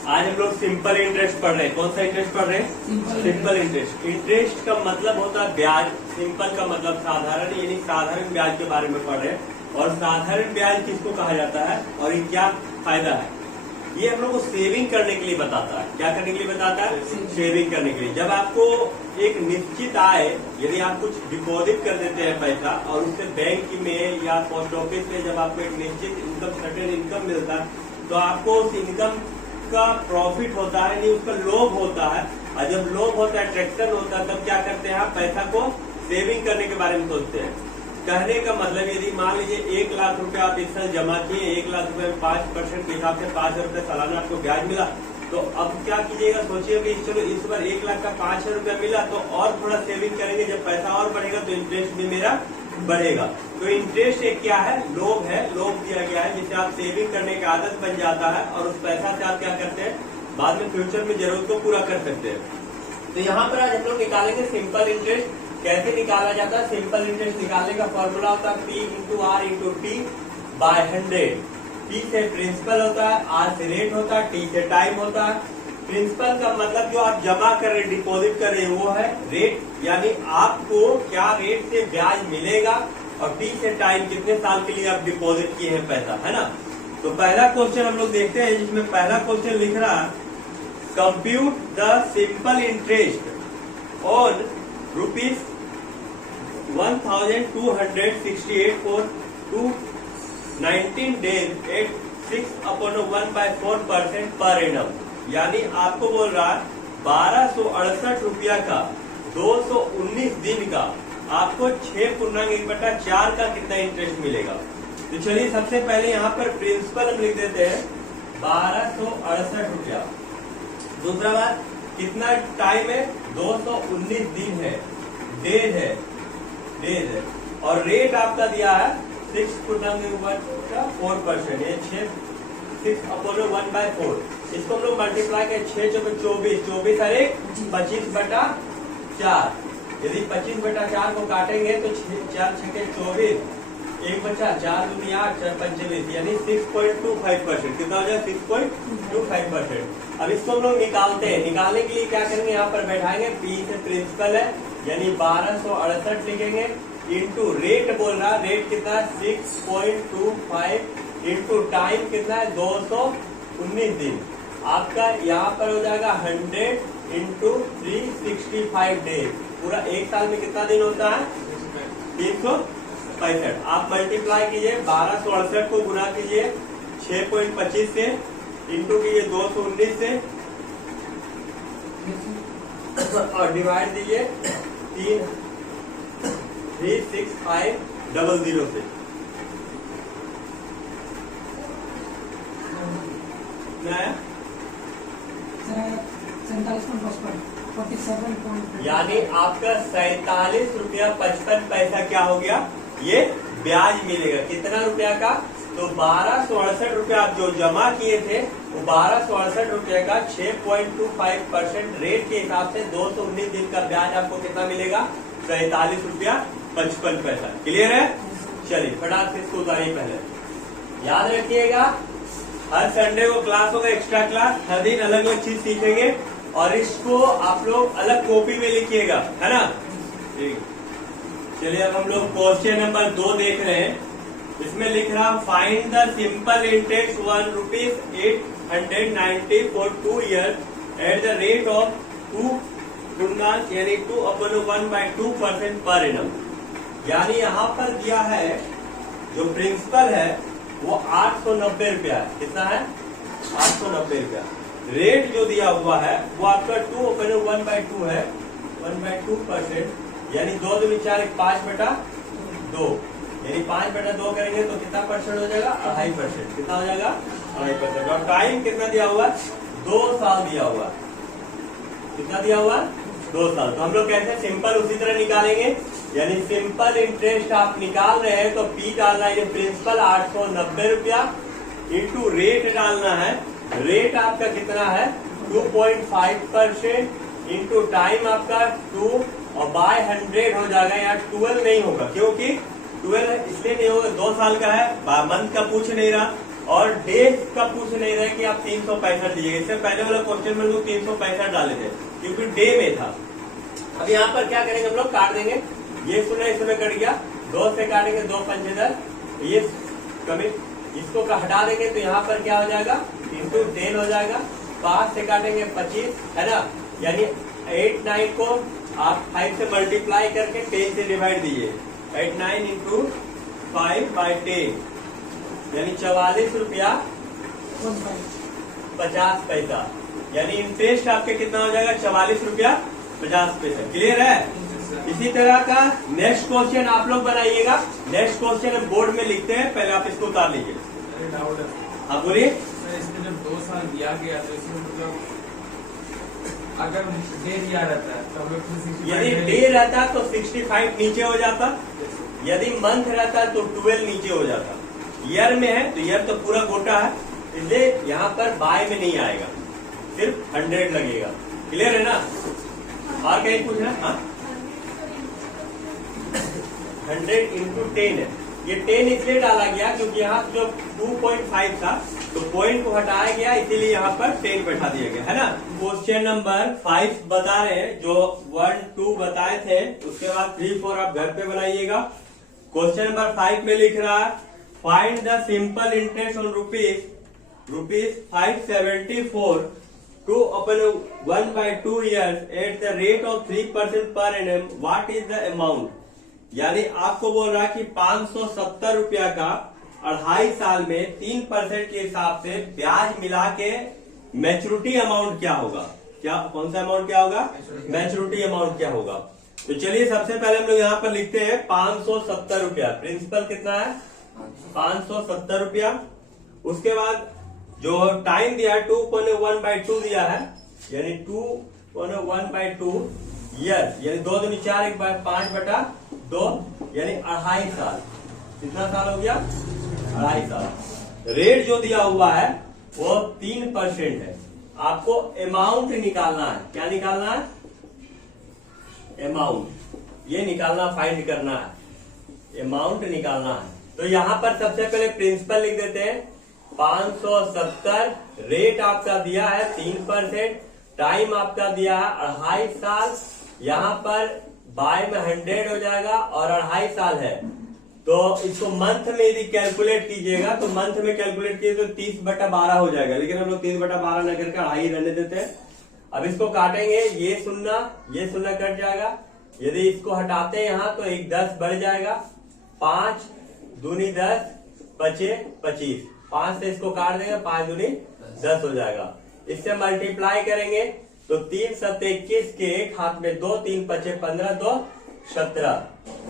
आज हम लोग सिंपल इंटरेस्ट पढ़ रहे हैं। कौन सा इंटरेस्ट पढ़ रहे हैं? Simple interest. इंटरेस्ट का मतलब होता है ब्याज, सिंपल का मतलब साधारण, यानी साधारण ब्याज के बारे में पढ़ रहे हैं। और साधारण ब्याज किसको कहा जाता है और ये क्या फायदा है, ये हम लोग को सेविंग करने के लिए बताता है। क्या करने के लिए बताता है? सेविंग करने के लिए। जब आपको एक निश्चित आय, यदि आप कुछ डिपॉजिट कर देते हैं पैसा और उससे बैंक में या पोस्ट ऑफिस में जब आपको एक निश्चित इनकम, सर्टेन इनकम मिलता है, तो आपको उस इनकम का प्रॉफिट होता है, यानी उसका लोभ होता है। और जब लोभ होता है, अट्रैक्शन होता है, तब क्या करते हैं आप? पैसा को सेविंग करने के बारे में सोचते हैं। कहने का मतलब, यदि मान लीजिए 1 लाख रुपए आप इस साल जमा किए, 1 लाख रुपए में 5% के हिसाब से 5,000 रुपए सालाना आपको ब्याज मिला, तो अब क्या कीजिएगा? सोचिए कि चलो इस बार 1 लाख का 5,000 रुपया मिला, तो और थोड़ा सेविंग करेंगे। जब पैसा और बढ़ेगा तो इंटरेस्ट भी मेरा बढ़ेगा। तो इंटरेस्ट एक क्या है? लोभ है। लोभ दिया गया है जिससे आप सेविंग करने की आदत बन जाता है और उस पैसा से आप क्या करते हैं? बाद में फ्यूचर में जरूरत को पूरा कर सकते हैं। तो यहाँ पर आज हम लोग निकालेंगे सिंपल इंटरेस्ट। कैसे निकाला जाता है? सिंपल इंटरेस्ट निकालने का फॉर्मूला होता है P into R into T by 100। P से प्रिंसिपल होता है, R से रेट होता है, T से टाइम होता है। प्रिंसिपल का मतलब जो आप जमा कर रहे, डिपॉजिट कर रहे, वो है रेट, यानी आपको क्या रेट से ब्याज मिलेगा। और T से टाइम, कितने साल के लिए आप डिपॉजिट किए हैं पैसा, है ना। तो पहला क्वेश्चन हम लोग देखते हैं, जिसमें पहला क्वेश्चन लिख रहा है compute the simple interest on rupees 1268 for 19 days at 6/1/4% per annum। यानी आपको बोल रहा है 1268 रुपया का 219 दिन का आपको 6.1/4 का कितना इंटरेस्ट मिलेगा। तो चलिए सबसे पहले यहाँ पर प्रिंसिपल हम लिख देते हैं 1268 रुपया। दूसरा बात, कितना टाइम है? 219 दिन है, डेज है। और रेट आपका दिया है 6.1/4%, ये 6/1/4। इसको हम लोग मल्टीप्लाई करें, 6 × 24, 24 और 1 25/4। यदि 25/4 को काटेंगे तो 4 × 6 = 24, 1 बचा, 4 दूनी 8, 4 25, यानी 6.25%। कितना हो जाए? 6.25%। अब इसको हम लोग निकालते हैं। निकालने के लिए क्या करेंगे? यहाँ पर बैठाएंगे, P से प्रिंसिपल है, यानी 1268 लिखेंगे, इंटू रेट बोल रहा, रेट कितना है? 6.25 इंटू टाइम कितना है? 219 दिन। आपका यहाँ पर हो जाएगा 100 इंटू 365 डेज। पूरा एक साल में कितना दिन होता है? 365। आप मल्टीप्लाई कीजिए, 1268 को गुना कीजिए 6.25 से, इंटू कीजिए 219 से, और डिवाइड दीजिए 36500 से। यानी आपका 47 रुपया 55 पैसा क्या हो गया? ये ब्याज मिलेगा। कितना रुपया का? तो 1268 रुपया आप जो जमा किए थे, वो 1268 रुपये का 6.25% रेट के हिसाब से 219 दिन का ब्याज आपको कितना मिलेगा? 47 रुपया 55 पैसा। क्लियर है? चलिए फटाक से इसको उतारिए। पहले याद रखिएगा, हर संडे को क्लास होगा, एक्स्ट्रा क्लास। हर दिन अलग अलग चीज सीखेंगे और इसको आप लोग अलग कॉपी में लिखिएगा, है ना। ठीक, चलिए अब हम लोग क्वेश्चन नंबर 2 देख रहे हैं। इसमें लिख रहा, find the simple interest ₹1,890 for 2 years at the rate of 2 यानी 2/1/2% पर एनम। यानी यहाँ पर दिया है, जो प्रिंसिपल है वो 890 रुपया है। कितना है? 890 रुपया। रेट जो दिया हुआ है वो आपका 2/1/2 है, 1/2%, यानी 2 दूनी 4, 5/2, यानी 5/2 करेंगे तो कितना परसेंट हो जाएगा? 2.5%। कितना हो जाएगा? 2.5%। और टाइम कितना दिया हुआ? 2 साल दिया हुआ। कितना दिया हुआ? 2 साल। तो हम लोग कैसे सिंपल उसी तरह निकालेंगे, यानी सिंपल इंटरेस्ट आप निकाल रहे हैं तो P डालना है, प्रिंसिपल 890 रुपया इंटू रेट डालना है। रेट आपका कितना है? 2.5% इंटू टाइम आपका 2 और बाय 100 हो जाएगा। यहाँ 12 नहीं होगा, क्योंकि 12 इसलिए नहीं होगा, 2 साल का है, मंथ का पूछ नहीं रहा। और डे का पूछ नहीं रहे कि आप 365 दीजिएगा। इससे पहले वाला क्वेश्चन में लोग 365 डाले थे क्योंकि डे में था। अब यहाँ पर क्या करेंगे हम लोग, काट देंगे। ये सुना इसमें कट गया, 2 से काटेंगे 2 पंचे 10, ये कमी, इसको हटा देंगे तो यहाँ पर क्या हो जाएगा, इंटू 10 हो जाएगा। 5 से काटेंगे 25, है ना, यानी 8 9 को आप 5 से मल्टीप्लाई करके 10 से डिवाइड दीजिए। 8 9 इंटू 5/10 यानी 44 रुपया 50 पैसा, यानी इंटरेस्ट आपके कितना हो जाएगा, 44 रुपया 50 पैसा। क्लियर है। इसी तरह का नेक्स्ट क्वेश्चन आप लोग बनाइएगा। नेक्स्ट क्वेश्चन हम बोर्ड में लिखते हैं, पहले आप इसको उतार लीजिए। हाँ बोलिए। इसमें जब 2 साल दिया गया तो इसमें मतलब अगर डे दिया रहता है तो हम लोग, यदि डे रहता तो 65 नीचे हो जाता, यदि मंथ रहता तो 12 नीचे हो जाता। ईयर में है तो ईयर तो पूरा गोटा है, इसलिए यहाँ पर बाय में नहीं आएगा, सिर्फ 100 लगेगा। क्लियर है ना। और कहीं पूछना। हाँ 100 इंटू 10 है। ये 10 इसलिए डाला गया क्योंकि यहाँ जो 2.5 था तो पॉइंट को हटाया गया, इसीलिए यहाँ पर 10 बैठा दिया गया, है ना। क्वेश्चन नंबर 5 बता रहे हैं, जो 1 2 बताए थे, उसके बाद 3 4 आप घर पे बनाइएगा। क्वेश्चन नंबर 5 में लिख रहा है, find the simple interest on rupees 574 two अपन 1/2 years at the rate of 3% per annum, what is the amount. यानी आपको बोल रहा है कि 570 रुपया का 2.5 साल में 3% के हिसाब से ब्याज मिला के मैच्योरिटी अमाउंट क्या होगा, क्या कौन सा अमाउंट क्या होगा, मैच्योरिटी अमाउंट क्या होगा। तो चलिए सबसे पहले हम लोग यहाँ पर लिखते हैं 570 रुपया। प्रिंसिपल कितना है, 570 रुपया। उसके बाद जो टाइम दिया है 2.1/2 दिया है, यानी 2.1/2 ईयर, यानी 2 दूनी 4 1 5/2 यानी 2.5 साल। कितना साल हो गया, 2.5 साल। रेट जो दिया हुआ है वो 3% है। आपको अमाउंट निकालना है। क्या निकालना है, अमाउंट, ये निकालना, फाइंड करना है, अमाउंट निकालना है। तो यहाँ पर सबसे पहले प्रिंसिपल लिख देते हैं 570, रेट आपका दिया है 3%, टाइम आपका दिया है 2.5 साल, यहाँ पर बाय में 100 हो जाएगा और 2.5 साल है। तो इसको मंथ में यदि कैलकुलेट कीजिएगा तो मंथ में कैलकुलेट कीजिए तो 30/12 हो जाएगा, लेकिन हम लोग 30/12 न करके 2.5 रहने देते हैं। अब इसको काटेंगे, ये सुनना कट जाएगा। यदि इसको हटाते हैं यहाँ तो 1 10 बढ़ जाएगा, 5 दूनी 10 बचे 25, 5 से इसको काट देंगे, 5 दूनी 10 हो जाएगा। इससे मल्टीप्लाई करेंगे तो 3 7 21 के एक हाथ में 2, 3 5 15, 2 17,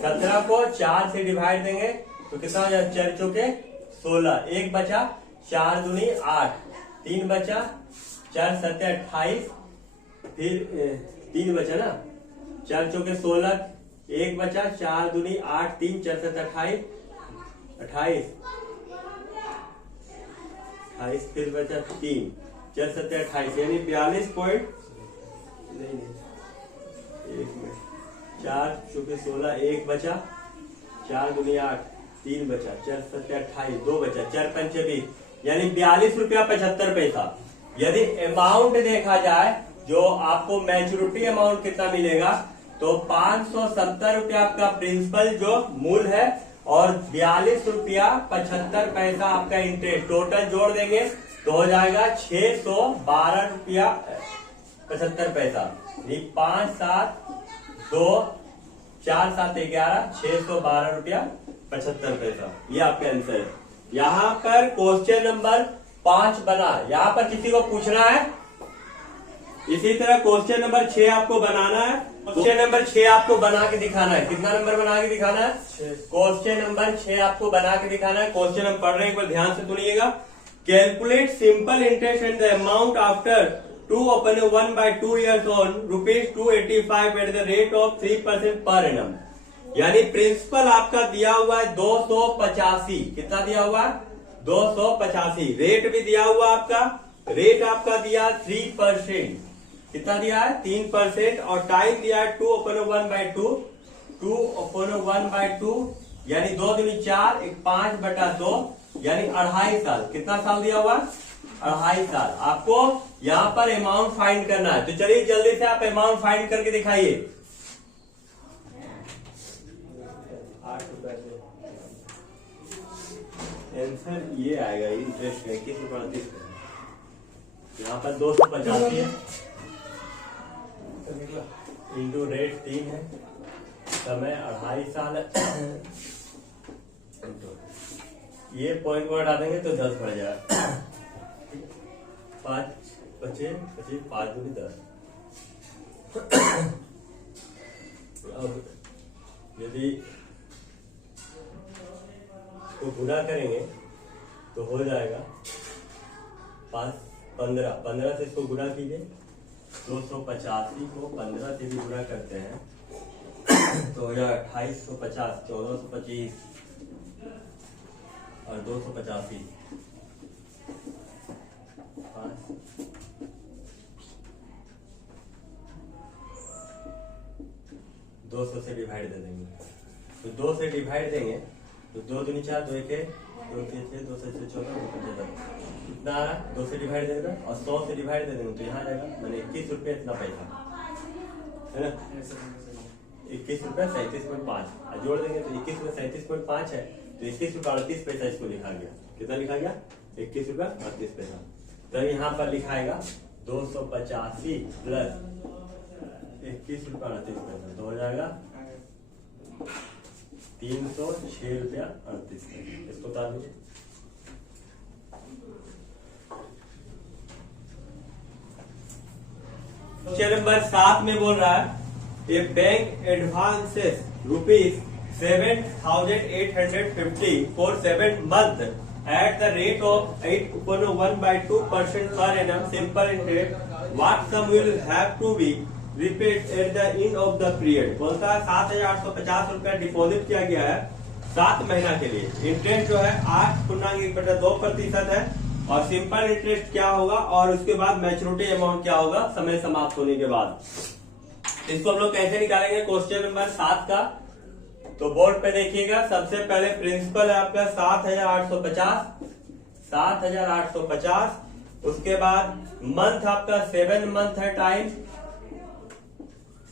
17 को 4 से डिवाइड देंगे तो कितना हो जाएगा, 4 चौके 16, 1 बचा, 4 दूनी 8, 3 बचा, 4 7 28, फिर 3 बचा ना, 4 चौके 16, 1 बचा, 4 दूनी 8, 3 4 7 28, 28, फिर बचा 3 4 7 28, यानी 42 पॉइंट, नहीं 1 मिनट, 4 चौके 16, 1 बचा, 4 दूनी 8, 3 बचा, 4 7 28, 2 बचा, 4 5 20, यानी 42 रुपया 75 पैसा। यदि अमाउंट देखा जाए, जो आपको मैच्योरिटी अमाउंट कितना मिलेगा, तो 570 रुपया आपका प्रिंसिपल जो मूल है और 42 रुपया 75 पैसा आपका इंटरेस्ट, टोटल जोड़ देंगे तो हो जाएगा 612 रुपया 75 पैसा। 5 7 2 4 7 11, 612 रुपया 75 पैसा। ये आपका आंसर है। यहाँ पर क्वेश्चन नंबर 5 बना, यहाँ पर किसी को पूछना है। इसी तरह क्वेश्चन नंबर 6 आपको बनाना है। क्वेश्चन नंबर 6 आपको बना के दिखाना है। कितना नंबर बना के दिखाना है, क्वेश्चन नंबर 6 आपको बना के दिखाना है। क्वेश्चन हम पढ़ रहे हैं, एक बार ध्यान से सुनिएगा। Calculate simple interest and the amount after 2/1/2 years on ₹285 eight the rate of 3% per annum. यानी प्रिंसिपल आपका दिया हुआ है 285। कितना दिया हुआ है, 285। रेट भी दिया हुआ आपका, रेट आपका दिया 3%। कितना दिया है, 3%। और टाइम दिया है 2/1/2, 2/1/2 यानी 2 दूनी 4, 5/2, यानी 2.5 साल। कितना साल दिया हुआ? 2.5 साल। आपको यहाँ पर अमाउंट फाइंड करना है, तो चलिए जल्दी से आप अमाउंट फाइंड करके दिखाइए। 8 रुपए से आंसर ये आएगा, इंटरेस्ट है 21 यहाँ पर 285 है, इंटू रेट 3 है, समय 2.5 साल है। ये पॉइंट को हटा देंगे तो 10 पड़ जाएगा। 5 25 25 5 दूनी 10। अब यदि इसको गुणा करेंगे तो हो जाएगा 15 से इसको गुणा कीजिए। 285 को 15 से भी गुणा करते हैं तो हो जाएगा 2850, 1425 और 285 200 से डिवाइड दे देंगे, तो 2 से डिवाइड देंगे तो 2 दूनी 4, 2 1 2 3 6 2 से 14 कितना आ रहा है? 2 से डिवाइड दे देगा और 100 से डिवाइड दे देंगे तो यहाँ जाएगा, मैंने 21 रुपये इतना पैसा है ना, 21 रुपये 37.5 जोड़ देंगे तो 21 में 37.5 है तो 21 रुपये 38 पैसा इसको लिखा गया। कितना लिखा गया? 21 रुपये 38 पैसा। तो यहाँ पर लिखाएगा 285 प्लस 21 रुपये 38 पैसा तो हो जाएगा 306 रुपया 38 पैसा। इसको उतार लीजिए। क्वेश्चन नंबर 7 में बोल रहा है ए bank advances ₹7,850 for 7 months at the rate of 8.1/2% per annum simple interest. What sum will have to be repaid at the end of the period? बोलता है 7,850 रुपया डिपॉजिट किया गया है 7 महीना के लिए। इंटरेस्ट जो है 8.1/2% है और सिंपल इंटरेस्ट क्या होगा और उसके बाद मैच्योरिटी अमाउंट क्या होगा समय समाप्त होने के बाद। इसको हम लोग कैसे निकालेंगे क्वेश्चन नंबर 7 का? तो बोर्ड पे देखिएगा, सबसे पहले प्रिंसिपल है आपका 7,850, उसके बाद मंथ आपका 7 मंथ है, टाइम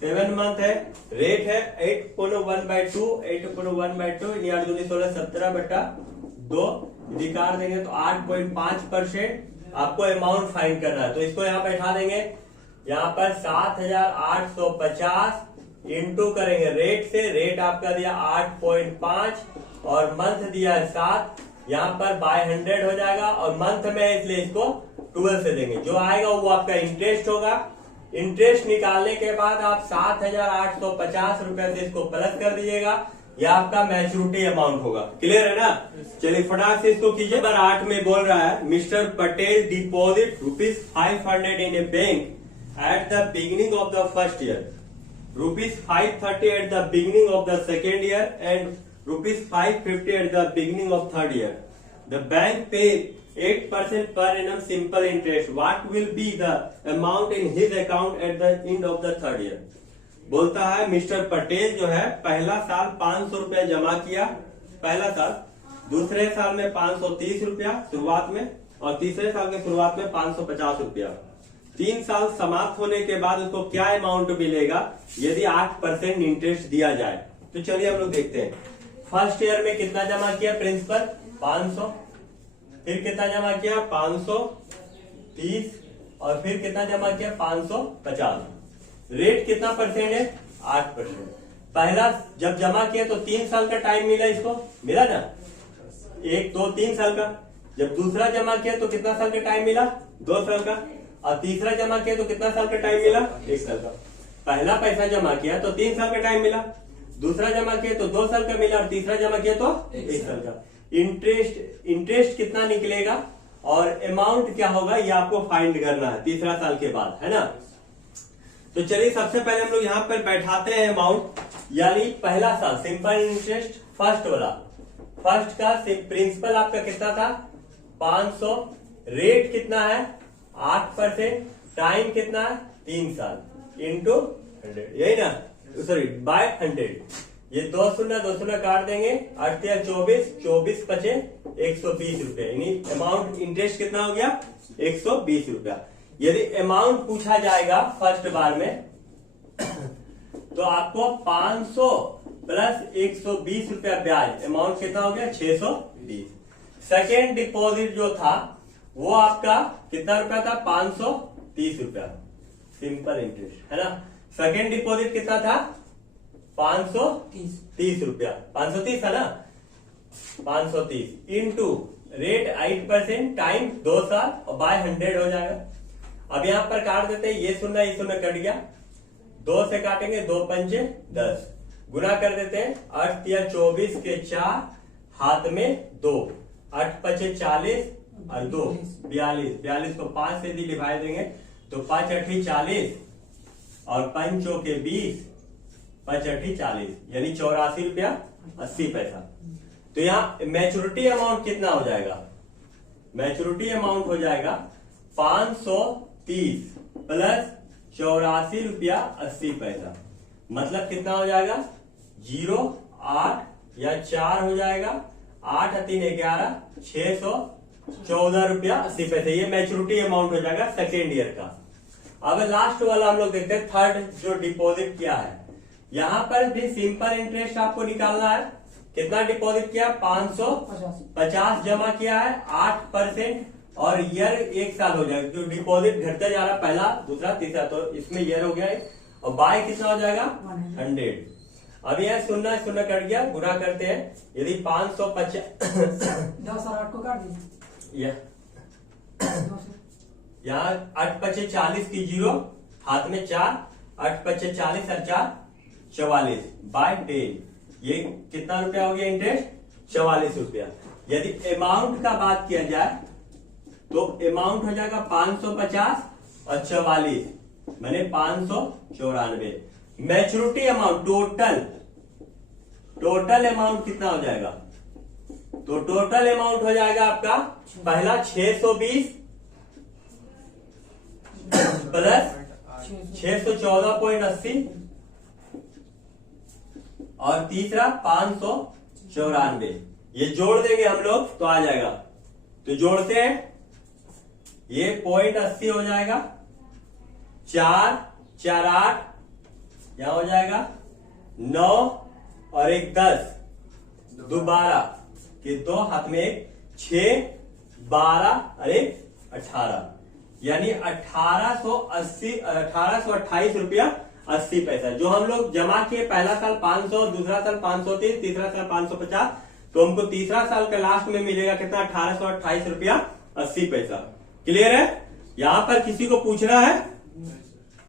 7 मंथ है, रेट है 8.1/2 यानी 17/2 अधिकार देंगे तो 8.5% आपको अमाउंट फाइंड करना है। तो इसको यहाँ बैठा देंगे, यहाँ पर 7,850 इंटू करेंगे रेट से, रेट आपका दिया 8.5 और मंथ दिया है 7, यहाँ पर बाय 100 हो जाएगा और मंथ में है इसलिए इसको 12 से देंगे। जो आएगा वो आपका इंटरेस्ट होगा। इंटरेस्ट निकालने के बाद आप 7,850 रुपए से इसको प्लस कर दीजिएगा, यह आपका मैच्योरिटी अमाउंट होगा। क्लियर है ना? चलिए फटाक से इसको कीजिए। नंबर 8 में बोल रहा है mister Patel deposit ₹500 in A bank at the beginning of the first year, ₹530 at the beginning of the second year and ₹550 at the beginning of third year. The bank pays 8% per annum simple interest. What will be the amount in his account at the end of the third year? बोलता है mister Patel जो है पहला साल 500 रुपया जमा किया, पहला साल, दूसरे साल में 530 रुपया शुरुआत में और तीसरे साल के शुरुआत में 550 रुपया। 3 साल समाप्त होने के बाद उसको क्या अमाउंट मिलेगा यदि 8% इंटरेस्ट दिया जाए? तो चलिए हम लोग देखते हैं। फर्स्ट ईयर में कितना जमा किया प्रिंसिपल? 500, फिर कितना जमा किया? 530 और फिर कितना जमा किया? 550। रेट कितना परसेंट है? 8%। पहला जब जमा किया तो 3 साल का टाइम मिला, इसको मिला ना, 1 2 3 साल का। जब दूसरा जमा किया तो कितना साल का टाइम मिला? 2 साल का। और तीसरा जमा किया तो कितना साल का टाइम मिला? 1 साल का। पहला पैसा जमा किया तो 3 साल का टाइम मिला, दूसरा जमा किया तो 2 साल का मिला और तीसरा जमा किया तो 1 साल का। इंटरेस्ट कितना निकलेगा और अमाउंट क्या होगा ये आपको फाइंड करना है तीसरा साल के बाद, है ना? तो चलिए सबसे पहले हम लोग यहाँ पर बैठाते हैं अमाउंट, यानी पहला साल सिंपल इंटरेस्ट फर्स्ट वाला, फर्स्ट का प्रिंसिपल आपका कितना था? 500, रेट कितना है? 8%, टाइम कितना है? 3 साल इंटू 100, यही ना, सॉरी बाय 100। ये 2 शून्य काट देंगे, 8 या 24, 24 पचे 120 रुपए, यानी अमाउंट इंटरेस्ट कितना हो गया 120 रुपया। यदि अमाउंट पूछा जाएगा फर्स्ट बार में तो आपको 500 प्लस 120 रुपया ब्याज, अमाउंट कितना हो गया 620। सेकेंड डिपॉजिट जो था वो आपका कितना रुपया था 530 रुपया, सिंपल इंटरेस्ट है ना। सेकेंड डिपॉजिट कितना था 530 रुपया, 530 है ना, 530 इंटू रेट 8% टाइम 2 साल और बाय 100 हो जाएगा। अब यहां पर काट देते हैं, ये शून्य कट गया, 2 से काटेंगे 2 पंचे 10, गुना कर देते हैं 8 या 24 के 4, हाथ में 2, 8 पचे 40 और 2 42, 42 को 5 से डिवाइड देंगे तो 5 8 40 और 5 चौके 20, 5 8 40, यानी 84 रुपया 80 पैसा। तो यहाँ मैच्योरिटी अमाउंट कितना हो जाएगा, मैच्योरिटी अमाउंट हो जाएगा 530 प्लस 84 रुपया 80 पैसा, मतलब कितना हो जाएगा 0 8 या 4 हो जाएगा, 8 और 3 11, 614 रुपया 80 पैसे, ये मैच्योरिटी अमाउंट हो जाएगा सेकेंड ईयर का। अब लास्ट वाला हम लोग देखते हैं, थर्ड जो डिपॉजिट किया है, यहां पर भी सिंपल इंटरेस्ट आपको निकालना है। कितना डिपॉजिट किया 550 जमा किया है 8%, और ईयर 1 साल हो जाएगा, जो डिपॉजिट घटता जा रहा है, पहला दूसरा तीसरा, तो इसमें ईयर हो गया है। और बाय कितना हो जाएगा 100। अब यह शून्य कट गया, गुना करते हैं, यदि 550 10 और 8 को काट दीजिए, यहाँ 8 पचे 40 की 0, हाथ में 4, 8 पचे 40 और 4 44 बाय 10, ये कितना रुपया हो गया इंटरेस्ट 44 रुपया। यदि अमाउंट का बात किया जाए तो अमाउंट हो जाएगा 550 और 44, मैंने 594। मैच्योरिटी अमाउंट टोटल अमाउंट कितना हो जाएगा, तो टोटल अमाउंट हो जाएगा आपका पहला 620 प्लस 614.80 और तीसरा 594, ये जोड़ देंगे हम लोग तो आ जाएगा, तो जोड़ते हैं, ये 0.80 हो जाएगा, 4 4 8, यहां हो जाएगा 9 और 1 10, 2 12 के 2 हाथ में 1, 6 12 और 1 18, यानी 1828 रुपया 80 पैसा, जो हम लोग जमा किए पहला साल 500, दूसरा साल 530, तीसरा साल 550, तो हमको तीसरा साल का लास्ट में मिलेगा कितना 1828 रुपया 80 पैसा। क्लियर है? यहां पर किसी को पूछना है